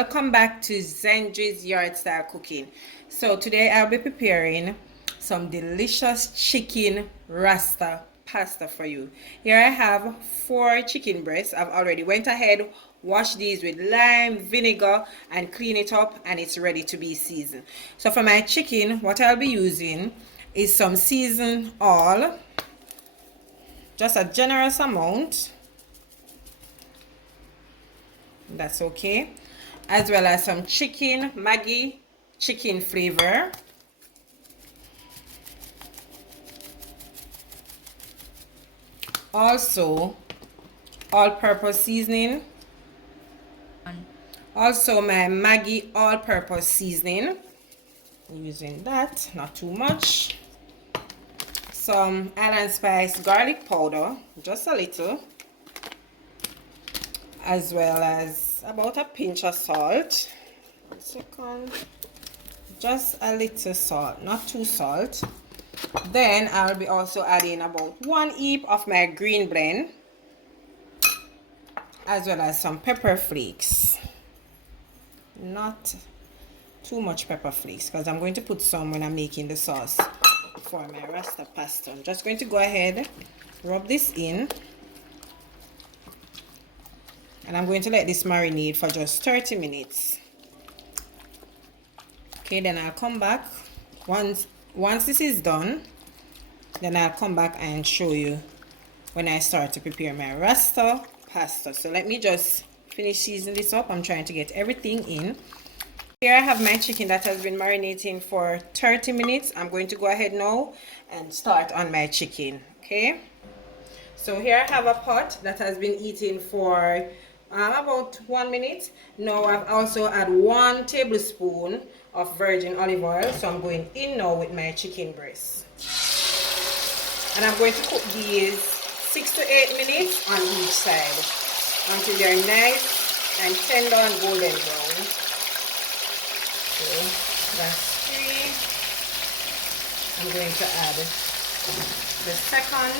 Welcome back to Zenji's Yard Style Cooking. So today I'll be preparing some delicious chicken rasta pasta for you. Here I have 4 chicken breasts. I've already went ahead, washed these with lime, vinegar, and clean it up, and it's ready to be seasoned. So for my chicken, what I'll be using is some seasoned oil, just a generous amount. That's okay, as well as some chicken Maggi chicken flavor, also all-purpose seasoning, also my Maggi all-purpose seasoning, using that, not too much, some island spice garlic powder, just a little, as well as about a pinch of salt. 1 second, just a little salt, not too salt. Then I'll be also adding about 1 heap of my green blend, as well as some pepper flakes, not too much pepper flakes because I'm going to put some when I'm making the sauce for my rasta pasta. I'm just going to go ahead, rub this in, and I'm going to let this marinate for just 30 minutes. Okay, then I'll come back once this is done. Then I'll come back and show you when I start to prepare my rasta pasta. So let me just finish seasoning this up. I'm trying to get everything in. Here I have my chicken that has been marinating for 30 minutes. I'm going to go ahead now and start on my chicken. Okay, so here I have a pot that has been eating for about 1 minute. Now I've also add 1 tablespoon of virgin olive oil. So I'm going in now with my chicken breast, and I'm going to cook these 6 to 8 minutes on each side until they're nice and tender and golden brown. So that's 3. I'm going to add the second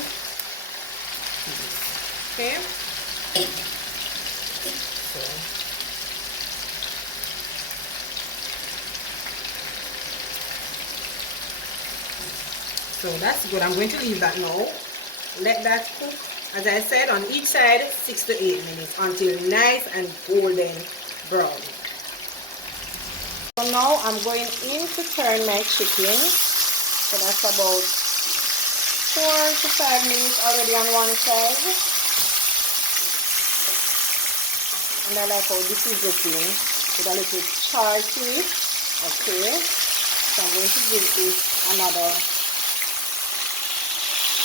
piece. Okay. So that's good. I'm going to leave that now. Let that cook, as I said, on each side 6 to 8 minutes until nice and golden brown. So now I'm going in to turn my chicken. So that's about 4 to 5 minutes already on one side. And I like how this is looking with a little char to it. Okay, so I'm going to give this another.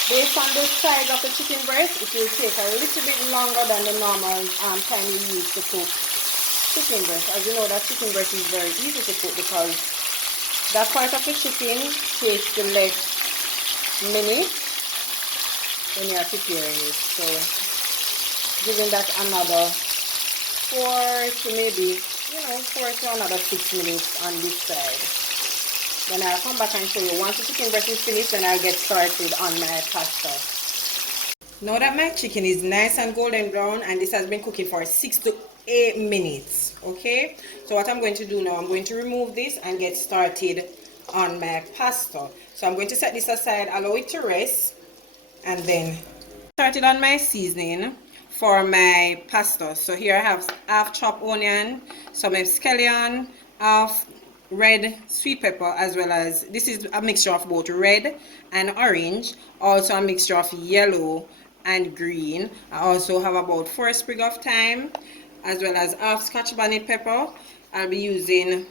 Based on the size of the chicken breast, it will take a little bit longer than the normal time you use to cook chicken breast. As you know, that chicken breast is very easy to cook because that part of the chicken takes the less minutes when you are preparing it. So giving that another 4 to maybe, 4 to another 6 minutes on this side. Then I'll come back and show you once the chicken breast is finished, then I'll get started on my pasta. Now that my chicken is nice and golden brown and this has been cooking for 6 to 8 minutes, okay? So what I'm going to do now, I'm going to remove this and get started on my pasta. So I'm going to set this aside, allow it to rest, and then started on my seasoning for my pasta. So here I have half chopped onion, some scallion, half red sweet pepper, as well as this is a mixture of both red and orange, also a mixture of yellow and green. I also have about 4 sprigs of thyme, as well as half scotch bonnet pepper. I'll be using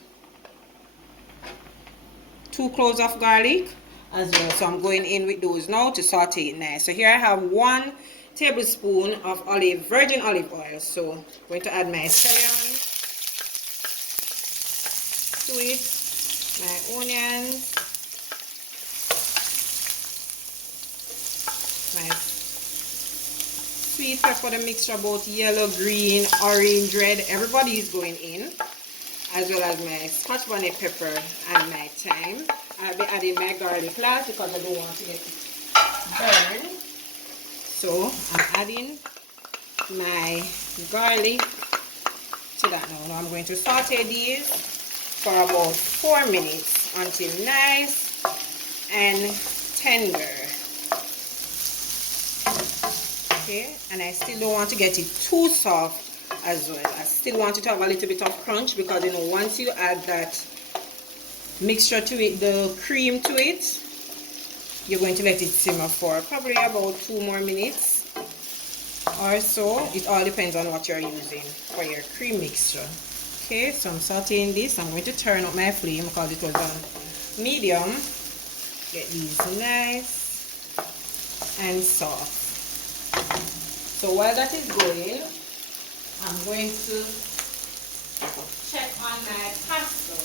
2 cloves of garlic as well, so I'm going in with those now to saute it nice. So here I have 1 tablespoon of virgin olive oil. So I'm going to add my scallion to it, my onions, my sweet pepper, the mixture both yellow, green, orange, red, everybody is going in, as well as my scotch bonnet pepper and my thyme. I'll be adding my garlic last because I don't want to get it burned. So I'm adding my garlic to that now. Now I'm going to saute these for about 4 minutes until nice and tender. Okay, and I still don't want to get it too soft as well. I still want it to have a little bit of crunch, because you know, once you add that mixture to it, the cream to it, you're going to let it simmer for probably about 2 more minutes or so. It all depends on what you're using for your cream mixture. Okay, so I'm sauteing this. I'm going to turn up my flame because it was on medium. Get these nice and soft. So while that is going, I'm going to check on my pasta.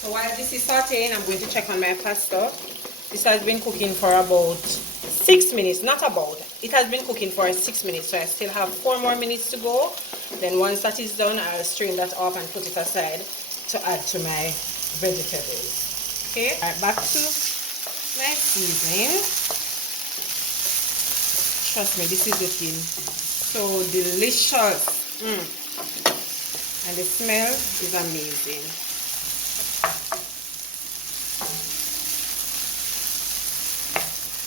So while this is sauteing, I'm going to check on my pasta. This has been cooking for about 6 minutes, not about. It has been cooking for 6 minutes, so I still have 4 more minutes to go. Then once that is done, I'll strain that off and put it aside to add to my vegetables. Okay, all right, back to my seasoning. Trust me, this is looking so delicious. And the smell is amazing.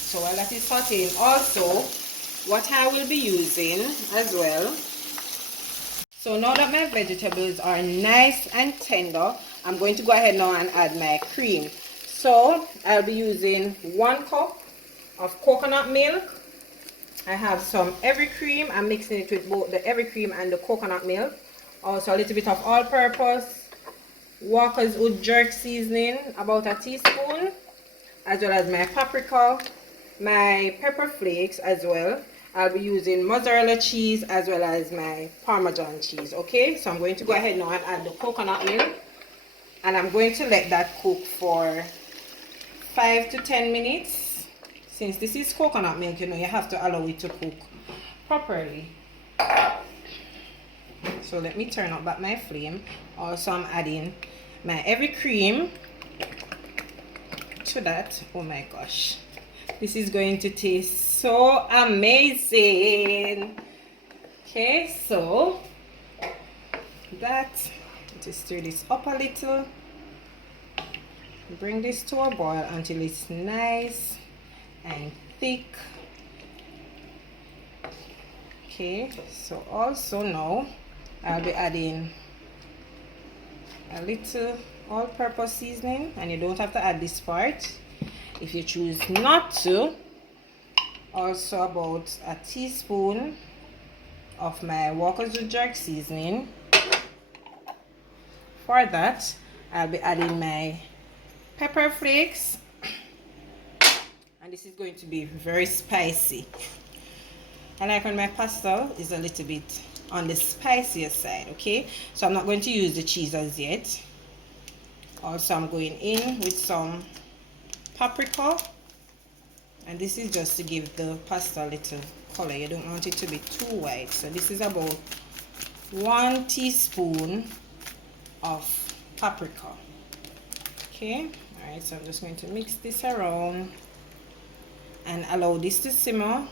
So while that is sauteing, also what I will be using as well. So now that my vegetables are nice and tender, I'm going to go ahead now and add my cream. So I'll be using 1 cup of coconut milk. I have some every cream. I'm mixing it with both the every cream and the coconut milk. Also a little bit of all-purpose Walker's Wood jerk seasoning, about a teaspoon, as well as my paprika, my pepper flakes as well. I'll be using mozzarella cheese as well as my Parmesan cheese. Okay, so I'm going to go ahead now and add the coconut milk, and I'm going to let that cook for 5 to 10 minutes. Since this is coconut milk, you know, you have to allow it to cook properly. So let me turn up back my flame. Also, I'm adding my every cream to that. Oh my gosh, this is going to taste so amazing. Okay, so that, just stir this up a little, bring this to a boil until it's nice and thick. Okay, so also now I'll be adding a little all-purpose seasoning, and you don't have to add this part if you choose not to. Also about a teaspoon of my Walker's Wood jerk seasoning. For that, I'll be adding my pepper flakes, and this is going to be very spicy. I like when my pasta is a little bit on the spicier side. Okay, so I'm not going to use the cheese as yet. Also, I'm going in with some paprika, and this is just to give the pasta a little color. You don't want it to be too white. So this is about 1 teaspoon of paprika. Okay, all right, so I'm just going to mix this around and allow this to simmer,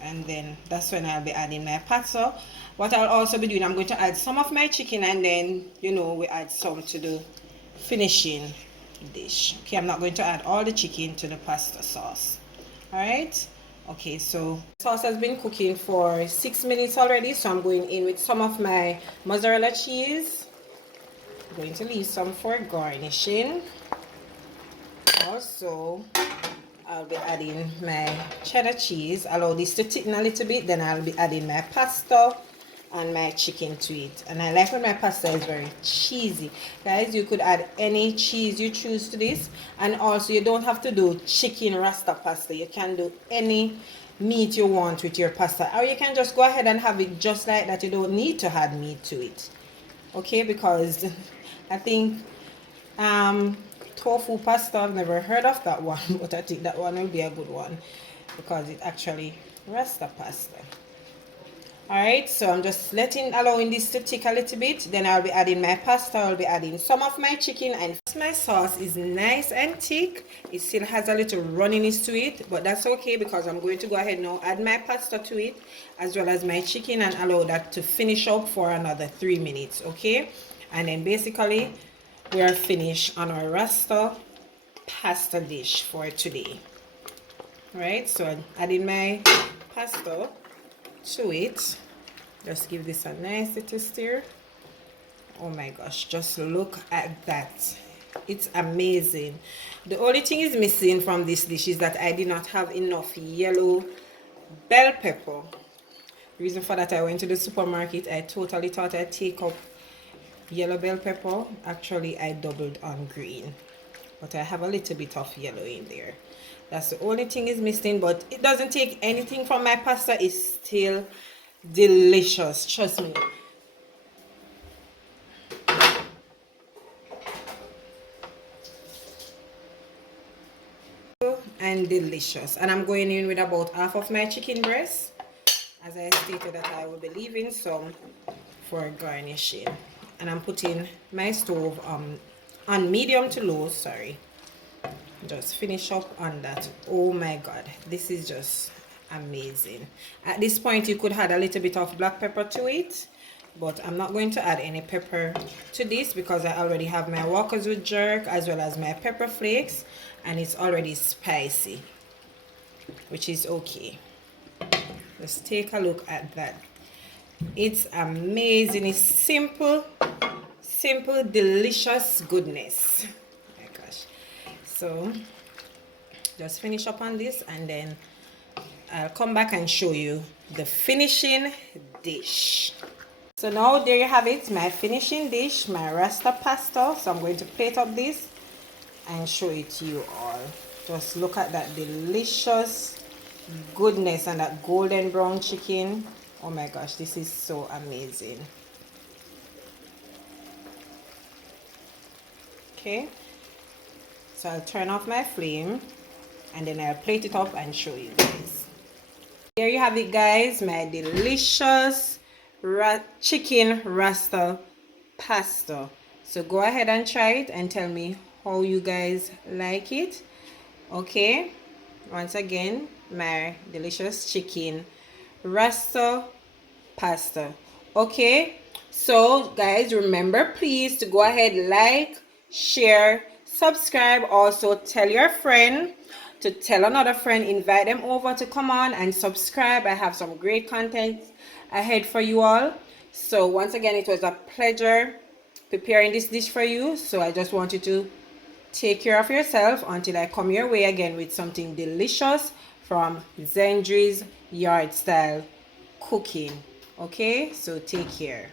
and then that's when I'll be adding my pasta. What I'll also be doing, I'm going to add some of my chicken, and then, you know, we add some to the finishing dish. Okay, I'm not going to add all the chicken to the pasta sauce. All right, okay, so the sauce has been cooking for 6 minutes already, so I'm going in with some of my mozzarella cheese. I'm going to leave some for garnishing. Also, I'll be adding my cheddar cheese. Allow this to thicken a little bit, then I'll be adding my pasta and my chicken to it. And I like when my pasta is very cheesy. Guys, you could add any cheese you choose to this, and also you don't have to do chicken Rasta pasta. You can do any meat you want with your pasta, or you can just go ahead and have it just like that. You don't need to add meat to it. Okay, because I think tofu pasta, I've never heard of that one, but I think that one will be a good one because it's actually Rasta pasta. Alright, so I'm just allowing this to tick a little bit. Then I'll be adding my pasta. I'll be adding some of my chicken, and my sauce is nice and thick. It still has a little runniness to it, but that's okay because I'm going to go ahead now, add my pasta to it as well as my chicken, and allow that to finish up for another 3 minutes. Okay, and then basically we are finished on our Rasta pasta dish for today. Right, so I'm adding my pasta to it. Just give this a nice little stir. Oh my gosh, just look at that. It's amazing. The only thing is missing from this dish is that I did not have enough yellow bell pepper. Reason for that, I went to the supermarket. I totally thought I'd take up yellow bell pepper. Actually, I doubled on green, but I have a little bit of yellow in there. That's the only thing is missing, but it doesn't take anything from my pasta. It's still delicious, trust me. And delicious. And I'm going in with about half of my chicken breast, as I stated that I will be leaving some for garnishing. And I'm putting my stove on medium to low, sorry. Just finish up on that. Oh my god, this is just amazing. At this point you could add a little bit of black pepper to it, but I'm not going to add any pepper to this because I already have my Walker's with jerk as well as my pepper flakes, and it's already spicy, which is okay. Let's take a look at that. It's amazing. It's simple, delicious goodness. Oh my gosh. So just finish up on this, and then I'll come back and show you the finishing dish. So now there you have it, my finishing dish, my Rasta pasta. So I'm going to plate up this and show it to you all. Just look at that delicious goodness and that golden brown chicken. Oh my gosh, this is so amazing. Okay, so I'll turn off my flame and then I'll plate it up and show you guys. There you have it, guys, my delicious chicken Rasta pasta. So go ahead and try it and tell me how you guys like it. Okay, once again, my delicious chicken Rasta pasta. Okay, so guys, remember please to go ahead, like, share, subscribe. Also tell your friend to tell another friend, invite them over to come on and subscribe. I have some great content ahead for you all. So once again, it was a pleasure preparing this dish for you. So I just want you to take care of yourself until I come your way again with something delicious from Zendri's Yard Style Cooking. Okay, so take care.